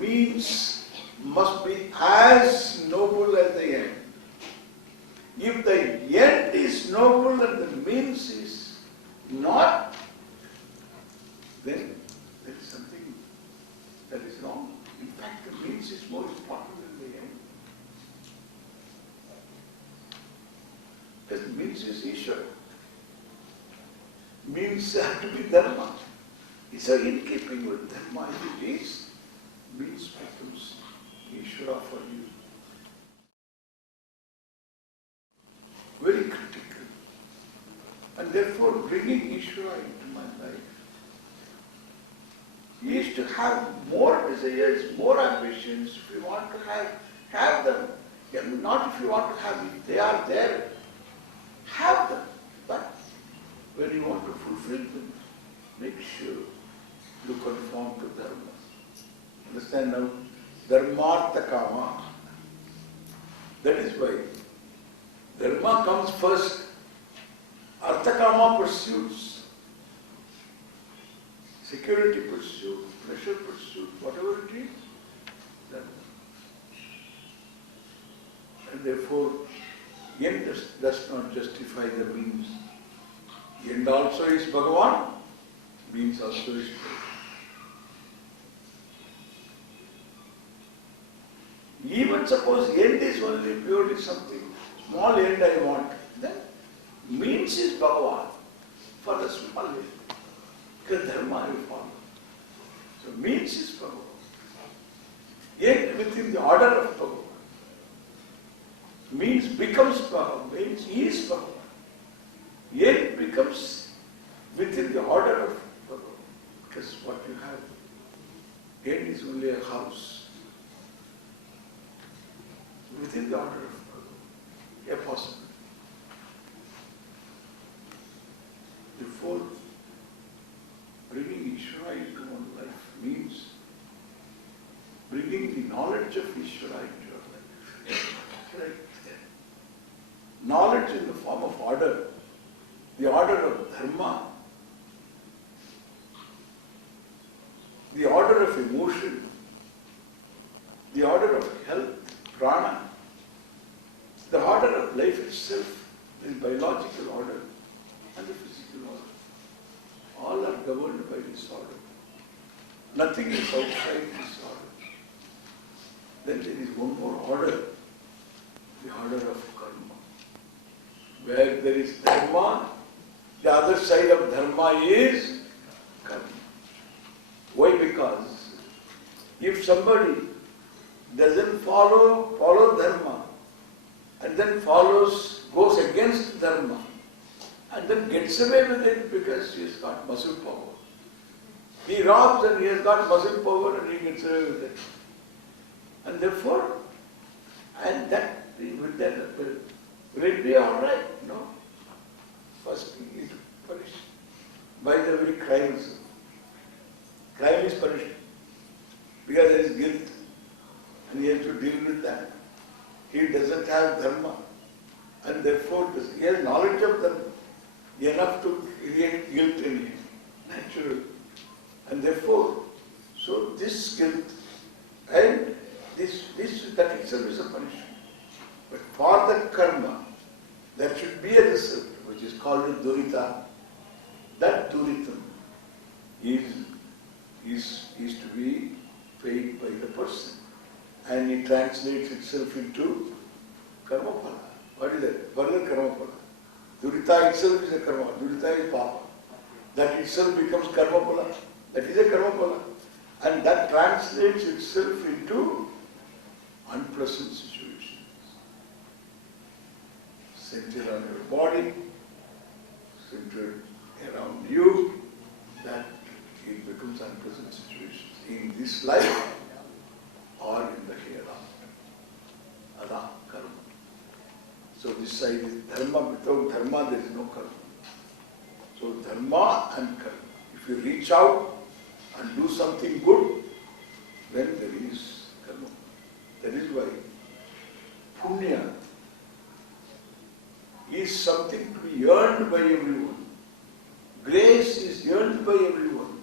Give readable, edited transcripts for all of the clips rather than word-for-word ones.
means must be as noble as the end. If the end is noble and the means is not, then there is something that is wrong. In fact, the means is more important than the end. Because means is Ishvara. Means have to be Dharma. It's in keeping with Dharma. If it is, means becomes Ishvara for you. Very critical. And therefore bringing Ishvara into my life. He used to have more desires, more ambitions. If you want to have them. Not if you want to have them. They are there. Have them. But when you want to fulfill them, make sure you conform to Dharma. Understand now? Dharmartha Kama. That is why Dharma comes first. Artha Kama pursuits. Security pursuit, pleasure pursuit, whatever it is, Dharma. And therefore, end does not justify the means. End also is Bhagavan, means also is Bhagavan. Even suppose end is only purely something, small end I want, then means is Bhagavan for the small end. Because Dharma you follow. So means is Bhagavan. End within the order of Bhagavan. Means becomes Bhagavan, means is Bhagavan. End becomes within the order of Bhagavan. Because what you have, end is only a house. Within the order of Bhagavan. A possibility. Therefore, bringing Ishvara into one life means bringing the knowledge of Ishvara into your life. Right? Knowledge in the form of order, the order of Dharma, the order of emotion, the order of health, prana, the order of life itself, the biological order and the physical order. All are governed by this order. Nothing is outside this order. Then there is one more order, the order of karma. Where there is dharma, the other side of dharma is karma. Why? Because if somebody doesn't follow dharma and then goes against dharma and then gets away with it because he has got muscle power. He robs and he has got muscle power and he gets away with it. And therefore, and that with that will it be alright? No. First we need to punish by the very crimes. Crime is punished because there is guilt and he has to deal with that. He doesn't have dharma and therefore he has knowledge of dharma enough to create guilt in him, naturally. And therefore, so this guilt and that itself is a punishment. But for the karma, there should be a result which is called a durita. That duritam is to be paid by the person. And it translates itself into karma phala. What is that? Further karma phala. Durita itself is a karma. Durita is papa. That itself becomes karma phala. That is a karma phala. And that translates itself into unpleasant situations. Centered on your body, centered around you, that it becomes unpleasant situations in this life or in the hereafter. Ada karma. So this side is dharma. Without dharma there is no karma. So dharma and karma. If you reach out and do something good, then there is karma. That is why punya is something to be earned by everyone. Grace is earned by everyone.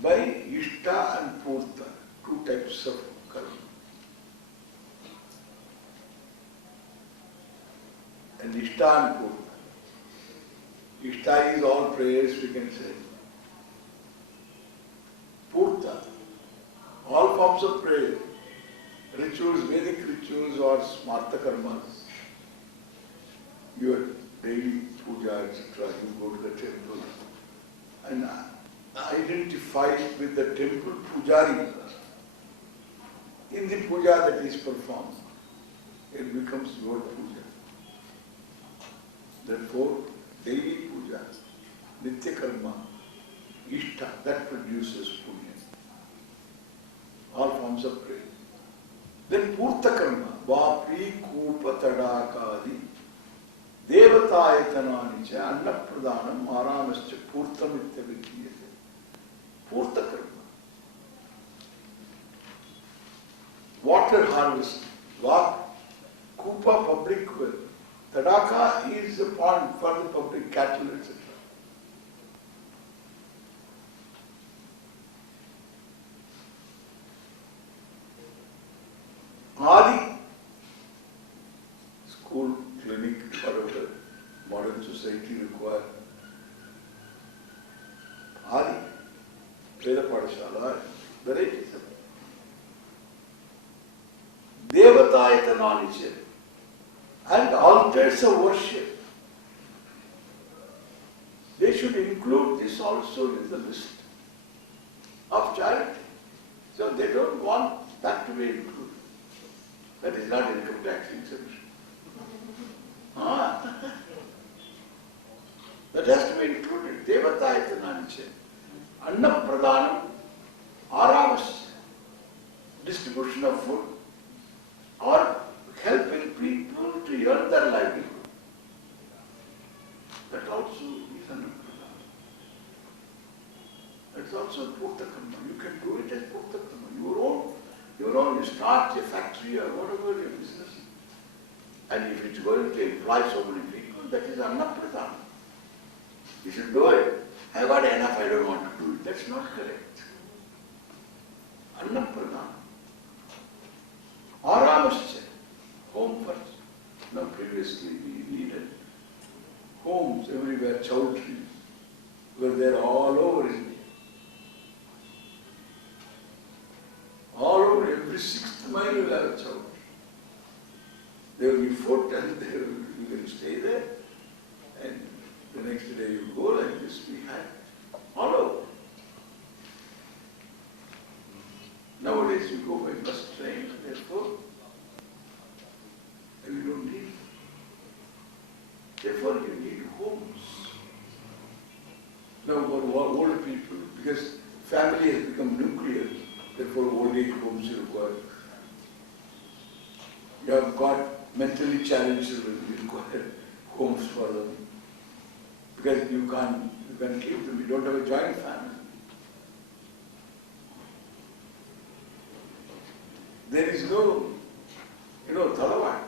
By ishta and purta. two types of karma. And Ishta and Purta. Ishta is all prayers, we can say. Purta, all forms of prayer, rituals, Vedic rituals or smarta karmas, your daily puja, etc. You go to the temple and identify with the temple pujari. In the puja that is performed, it becomes your puja. Therefore, daily puja, nitya karma, ishta, that produces punya. All forms of prayer. Then purta karma, vapi, kupa, tadakadi, devatayatananica, anna pradhanam, aramascha, purtamitya vidhyate. Purta karma. Water harvest, kupa, public well. Tadaka is a pond for the public cattle, etc. Adi, school, clinic, whatever modern society requires. Adi, Veda Padashala, varieties of Devatayatananica and altars of worship. They should include this also in the list of charity. So they don't want that to be included. That is not income tax exemption. That has to be included. Devatayatananica. Anna pradhanam, aravas, distribution of food, or helping people to earn their livelihood. That also is anna pradhanam. That's also purta karma. You can do it as purta karma. You start a factory or whatever your business, and if it's going to employ so many people, that is anna pradhanam. You should do it. I got enough, I don't want to do it. That's not correct. Anna pradhanam. Aramascha, home first. Now previously we needed homes everywhere, chowdhuries were there all over India. All over, every 6th mile you will have a chowdhury. There will be food and you can stay there, and the next day you go like this. We had all over. Nowadays you go by bus, train, therefore you don't need. Therefore you need homes. Now for old people, because family has become nuclear, therefore old age homes you require. You have got mentally challenged children, you require homes for them. Because you can't keep them, you don't have a joint family. There is no, talavat.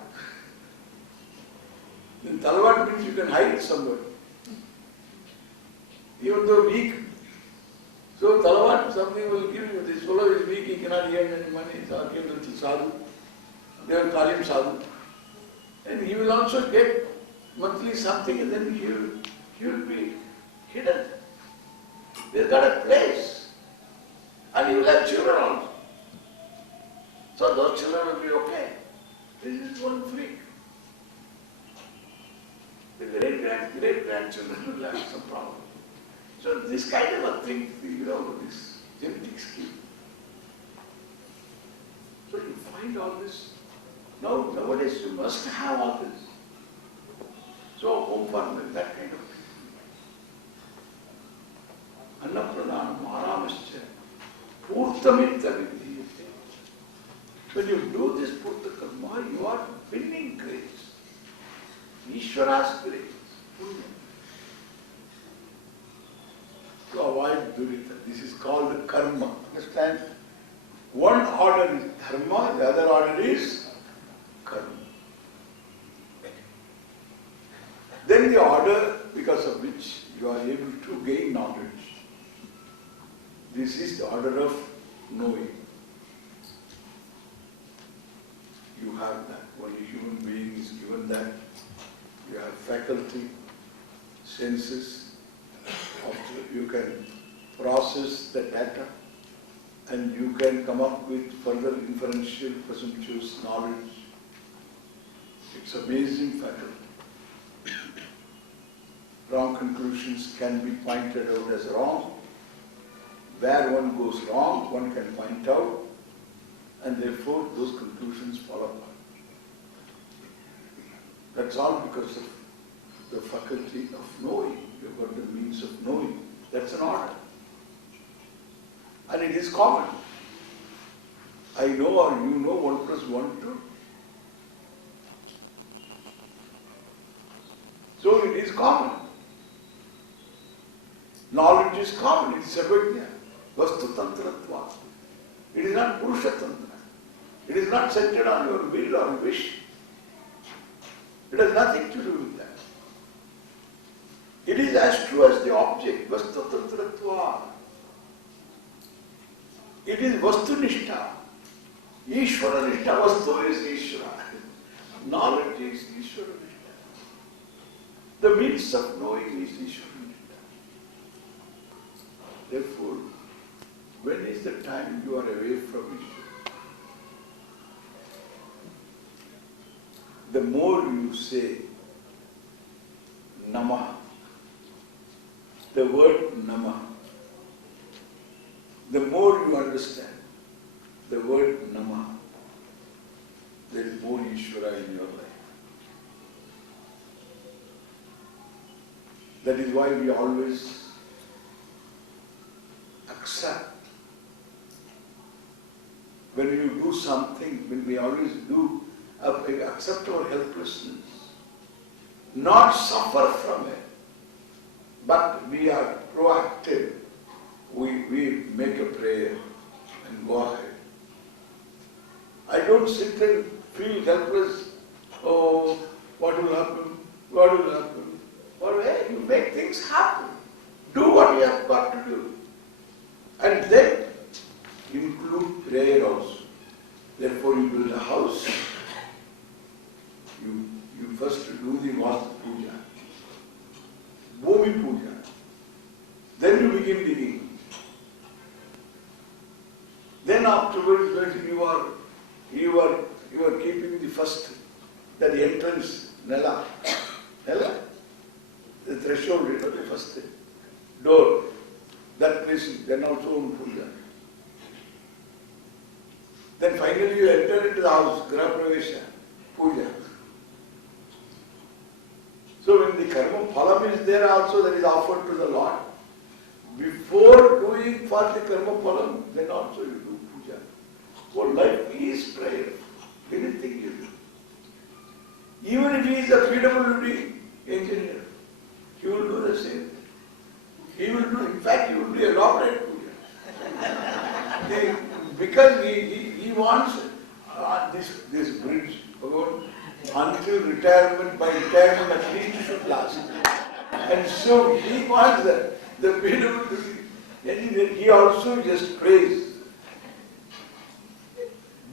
Then talavat means you can hide somewhere. Even though weak. So talavat, something will give you. This fellow is weak, he cannot earn any money. So came to the sadhu. They will call him sadhu. And he will also get monthly something, and then he will be hidden. He's got a place. And he will have children also. So those children will be okay. This is one freak. The great-grandchildren will have some problem. So this kind of a thing, this genetic scheme. So you find all this. Nowadays you must have all this. So home farm, that kind of thing. Anna pradhanam, aramascha, purtamitya vidhyate. When you do this purta karma, you are winning grace. Iswara's grace. To avoid durita. This is called karma. Understand? One order is dharma, the other order is karma. Then the order because of which you are able to gain knowledge. This is the order of knowing. have that. Only human being is given that. You have faculty, senses, you can process the data, and you can come up with further inferential, presumptuous knowledge. It's amazing faculty. Wrong conclusions can be pointed out as wrong. Where one goes wrong, one can point out, and therefore those conclusions fall apart. That's all because of the faculty of knowing. You've got the means of knowing. That's an order. And it is common. I know or you know 1 plus 1, 2. So it is common. Knowledge is common. It is Sarvajna. Vastu Tantratva. It is not Purusha Tantra. It is not centered on your will or wish. It has nothing to do with that. It is as true as the object, Vastu Tantratva. It is Vastunishta. Ishvara Nishta. Vastu is Ishvara. Knowledge is Ishvara Nishta. The means of knowing is Ishvara Nishta. Therefore, when is the time you are away from Ishvara? The more you say Namah, the word Namah, the more you understand the word Namah, there is more Ishvara in your life. That is why we always accept. When you do something, when we always do, accept our helplessness, not suffer from it, but we are proactive. We make a prayer and go ahead. I don't sit and feel helpless. Oh, what will happen? What will happen? Or hey, you make things happen. Do what you have got to do. And then include prayer also. Therefore you build a house. You first do the Vastu Puja. Bhumi Puja. Then you begin digging. Then afterwards, when you are keeping the first, that the entrance, Nala, the threshold, the first door, that place, then also Puja. Then finally you enter into the house, Graha Pravesha, Puja. So when the karma phalam is there also, that is offered to the Lord. Before doing for the karma phalam, then also you do puja. For life is prayer. Anything you do. Even if he is a PWD engineer, he will do the same thing. He will do, in fact, he will do elaborate puja. Because he wants this bridge until retirement, by retirement at least it should last. And so he wants the PWD engineer, he also just prays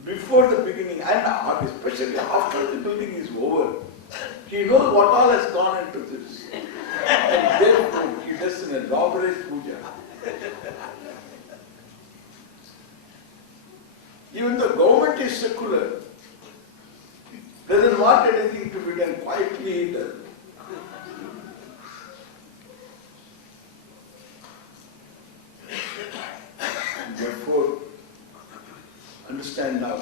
before the beginning and especially after the building is over. He knows what all has gone into this. And therefore he does an elaborate puja. Even the government is secular, doesn't want anything to be done, quietly he does. Therefore, understand now,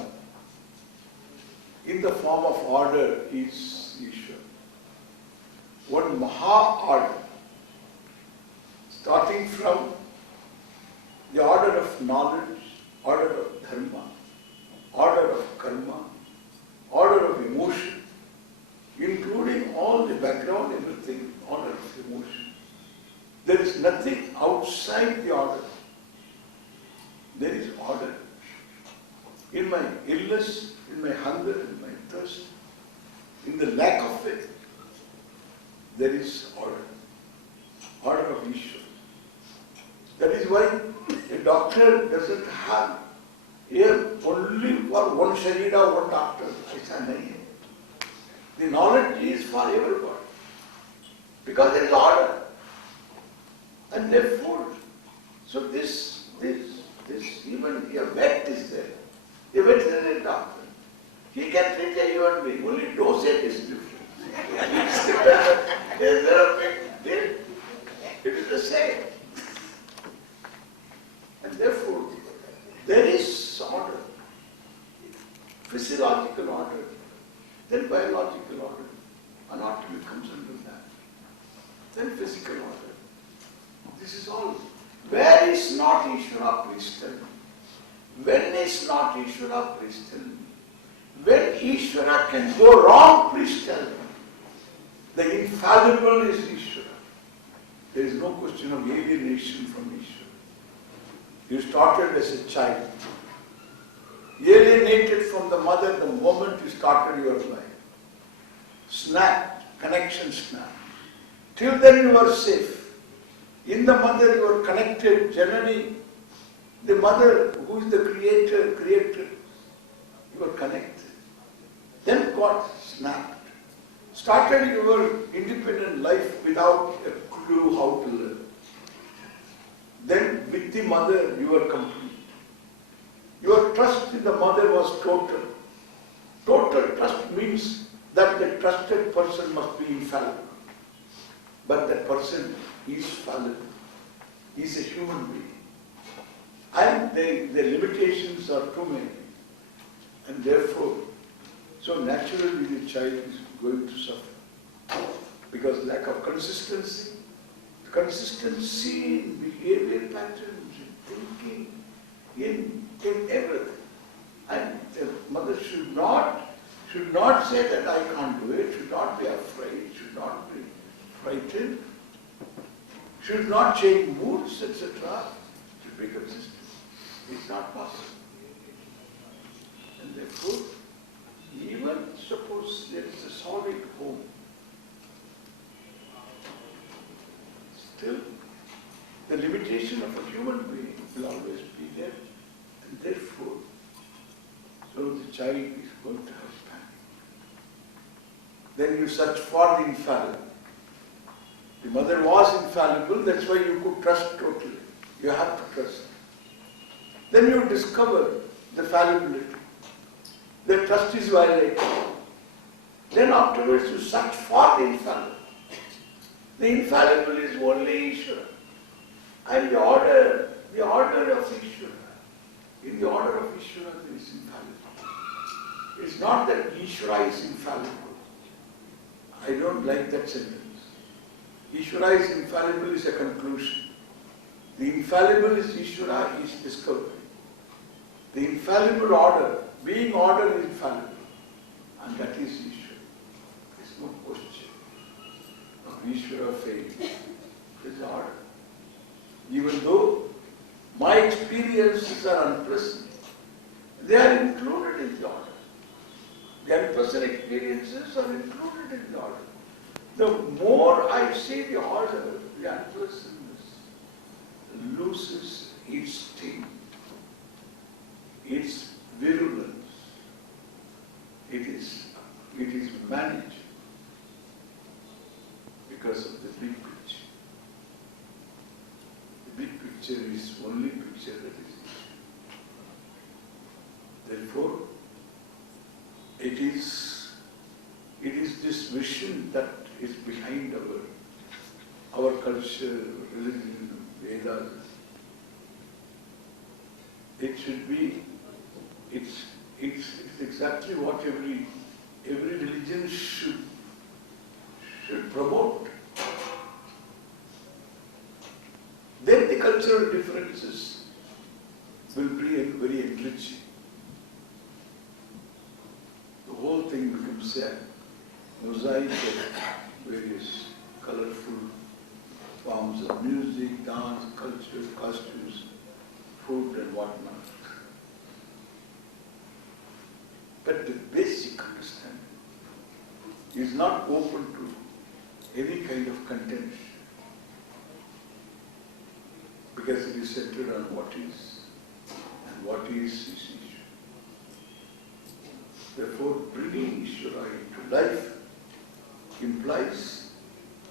in the form of order is Ishvara. One Maha order, starting from the order of knowledge, order of dharma, order of karma, order of emotion, including all the background, everything, order of emotion. There is nothing outside the order. There is order. In my illness, in my hunger, in my thirst, in the lack of it, there is order. Order of Ishvara. That is why a doctor doesn't have Here only for one Sharira, one doctor. Aisa nahi hai. The knowledge is for everybody. Because there is order. And therefore, so this, even a vet is there. A veterinary doctor. He can treat a human being, only dosage is different. Is there a big deal? It is the same. And therefore, there is order, physiological order, then biological order. Anatomy comes under that. Then physical order. This is all. Where is not Ishvara, please tell me? When is not Ishvara, please tell me? When Ishvara can go wrong, please tell me. The infallible is Ishvara. There is no question of alienation from Ishvara. You started as a child. Alienated from the mother the moment you started your life. Snapped, connection snapped. Till then you are safe. In the mother you are connected, generally. The mother who is the creator, you are connected. Then God snapped. Started your independent life without a clue how to live. Then with the mother you are complete. Your trust in the mother was total. Total trust means that the trusted person must be infallible. But that person is fallible. He is a human being. And the limitations are too many. And therefore, so naturally the child is going to suffer. Because lack of consistency in behavior patterns, in thinking, in everything. And the mother should not say that I can't do it, should not be afraid, should not be frightened, should not change moods, etc. Should be consistent. It's not possible. And therefore, even suppose there is a solid home, still the limitation of a human being will always be there. And therefore, so the child is going to have panic. Then you search for the infallible. The mother was infallible, that's why you could trust totally. You have to trust. Then you discover the fallibility. The trust is violated. Then afterwards you search for the infallible. The infallible is only Ishvara. And the order of Ishvara. In the order of Ishvara there is infallible. It's not that Ishvara is infallible. I don't like that sentence. Ishvara is infallible is a conclusion. The infallible is Ishvara is discovery. The infallible order, being order is infallible. And that is Ishvara. There is no question of Ishvara failing. It is order. Even though my experiences are unpleasant, they are included in the order. The unpleasant experiences are included in the order. The more I see the order, the unpleasantness loses its sting, its virulence. It is managed because of the big picture. The big picture is only picture that is. Therefore, it is this vision that is behind our culture, religion, Vedas. It should be, it's exactly what every religion should promote. Then the cultural differences will be very enriching. The whole thing becomes a mosaic of various colorful forms of music, dance, culture, costumes, food and whatnot. But the basic understanding is not open to any kind of contention because it is centered on what is, and what is Therefore, bringing Iswara into life implies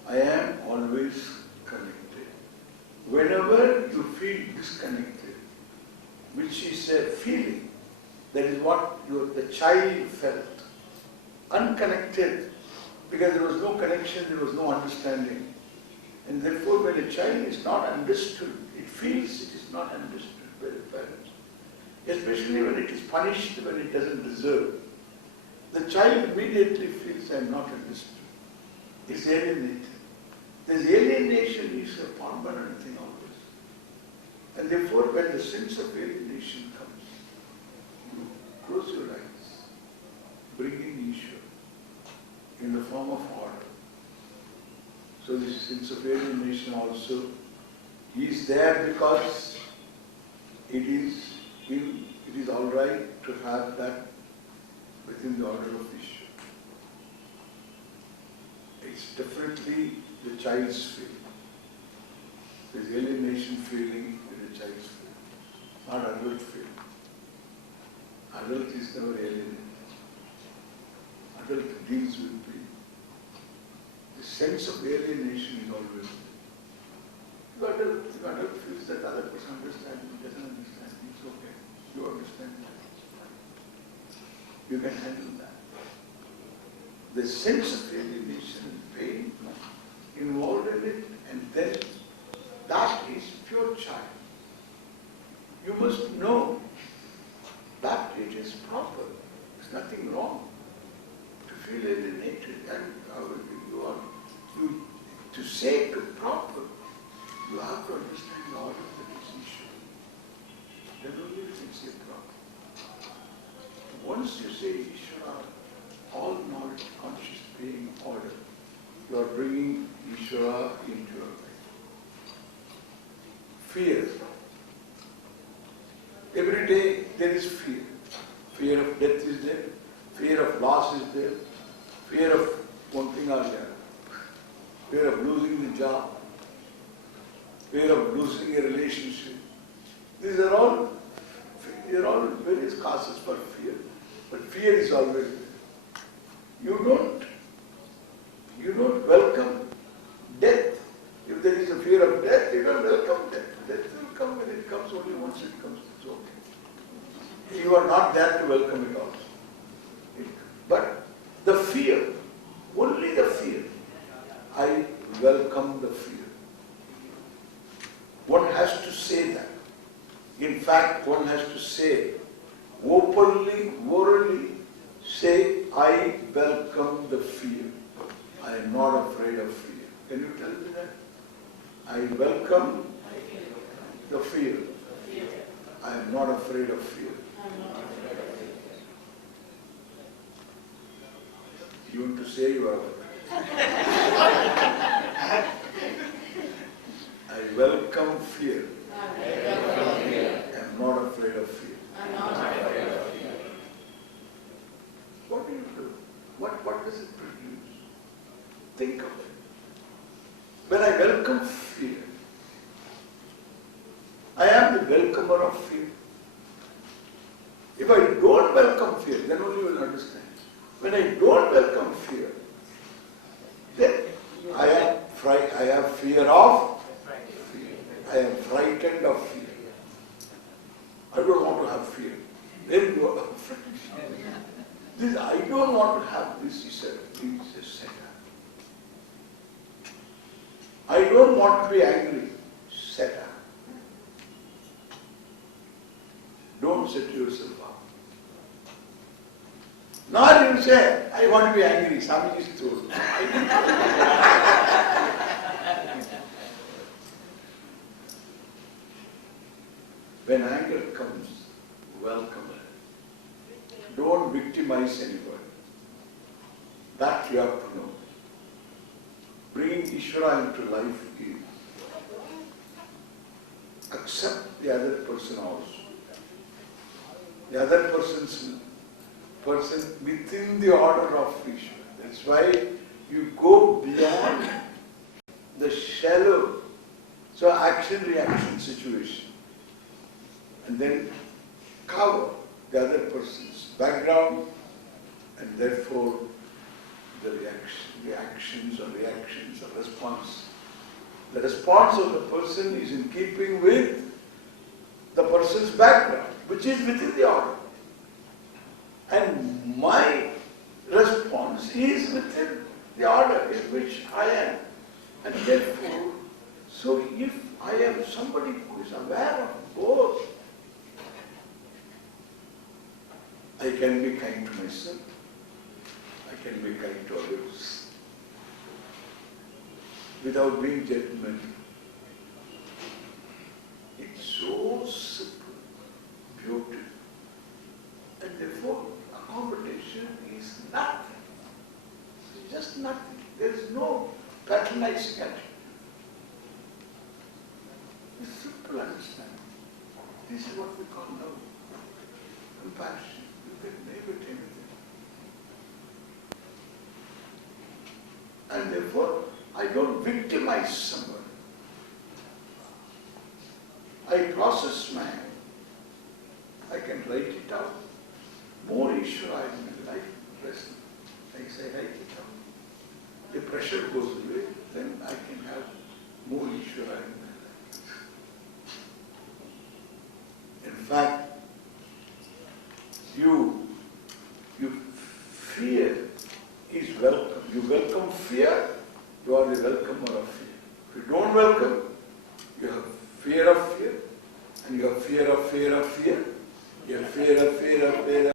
I am always connected. Whenever you feel disconnected, which is a feeling, that is what the child felt, unconnected, because there was no connection, there was no understanding. And therefore, when a child is not understood, it feels it is not understood by the parents. Especially when it is punished, when it doesn't deserve. The child immediately feels I am not understood. It's alienated. This alienation is a permanent thing always. And therefore, when the sense of alienation comes, you close your eyes, bring in Ishvara in the form of order. So this sense of alienation also is there because it is all right to have that within the order of Ishvara. It's definitely the child's feeling. There's alienation feeling in the child's feeling, not adult feeling. Adult is never alienated. Adult deals with pain. The sense of alienation is always there. If adult feels that other person understands, he doesn't understand, it's okay. You understand that. You can handle that. The sense of alienation and pain involved in it, and then that is pure child. You must know that it is proper. There's nothing wrong to feel alienated, and to say proper, you have to understand the order that is issue. Then only you can say proper. Once you say Ishvara, all knowledge, conscious being, order, you are bringing Ishvara into your life. Fear. Every day there is fear. Fear of death is there. Fear of loss is there. Fear of one thing or the other. Fear of losing the job. Fear of losing a relationship. These are all various causes for fear. But fear is always there. You don't welcome death. If there is a fear of death, you don't welcome death. Death will come when it comes, only once it comes, it's okay. You are not there to welcome it also. But the fear, only the fear, I welcome the fear. One has to say that. In fact, one has to say, openly, orally, say, I welcome the fear. I am not afraid of fear. Can you tell me that? I welcome the fear. I am not afraid of fear. You want to say you are I welcome fear. I am not afraid of fear. What do you do? What does it produce? Think of it. When I welcome fear, I am the welcomer of fear. If I don't welcome fear, then only you will understand. When I don't welcome fear, then I have fear of fear. I am frightened of fear. I don't want to have fear. Then you are afraid. This, I don't want to have this, is a setup. I don't want to be angry. Setup. Don't set yourself up. Nor you say, I want to be angry. Swami is told. When anger comes, welcome it. Don't victimize anybody. That you have to know. Bringing Ishvara into life is accept the other person also. The other person within the order of Ishvara. That's why you go beyond the shallow, so action-reaction situation. And then cover the other person's background, And therefore, the reactions or response. The response of the person is in keeping with the person's background, which is within the order. And my response is within the order in which I am. And therefore, so if I am somebody who is aware of both, I can be kind to myself, I can be kind to others, without being judgmental. It's so simple, beautiful, and therefore accommodation is nothing. It's just nothing. There is no patronizing attitude. It's simple understanding. This is what we call love, compassion. You can name it anything. And therefore, I don't victimize someone. I process my, I can write it out. More Iswara in my life present. I say, write it out. The pressure goes away, then I can have more Iswara in my life. In fact, you fear is welcome. You welcome fear, you are the welcomer of fear. If you don't welcome, you have fear of fear, and you have fear of fear of fear, you have fear of fear of fear.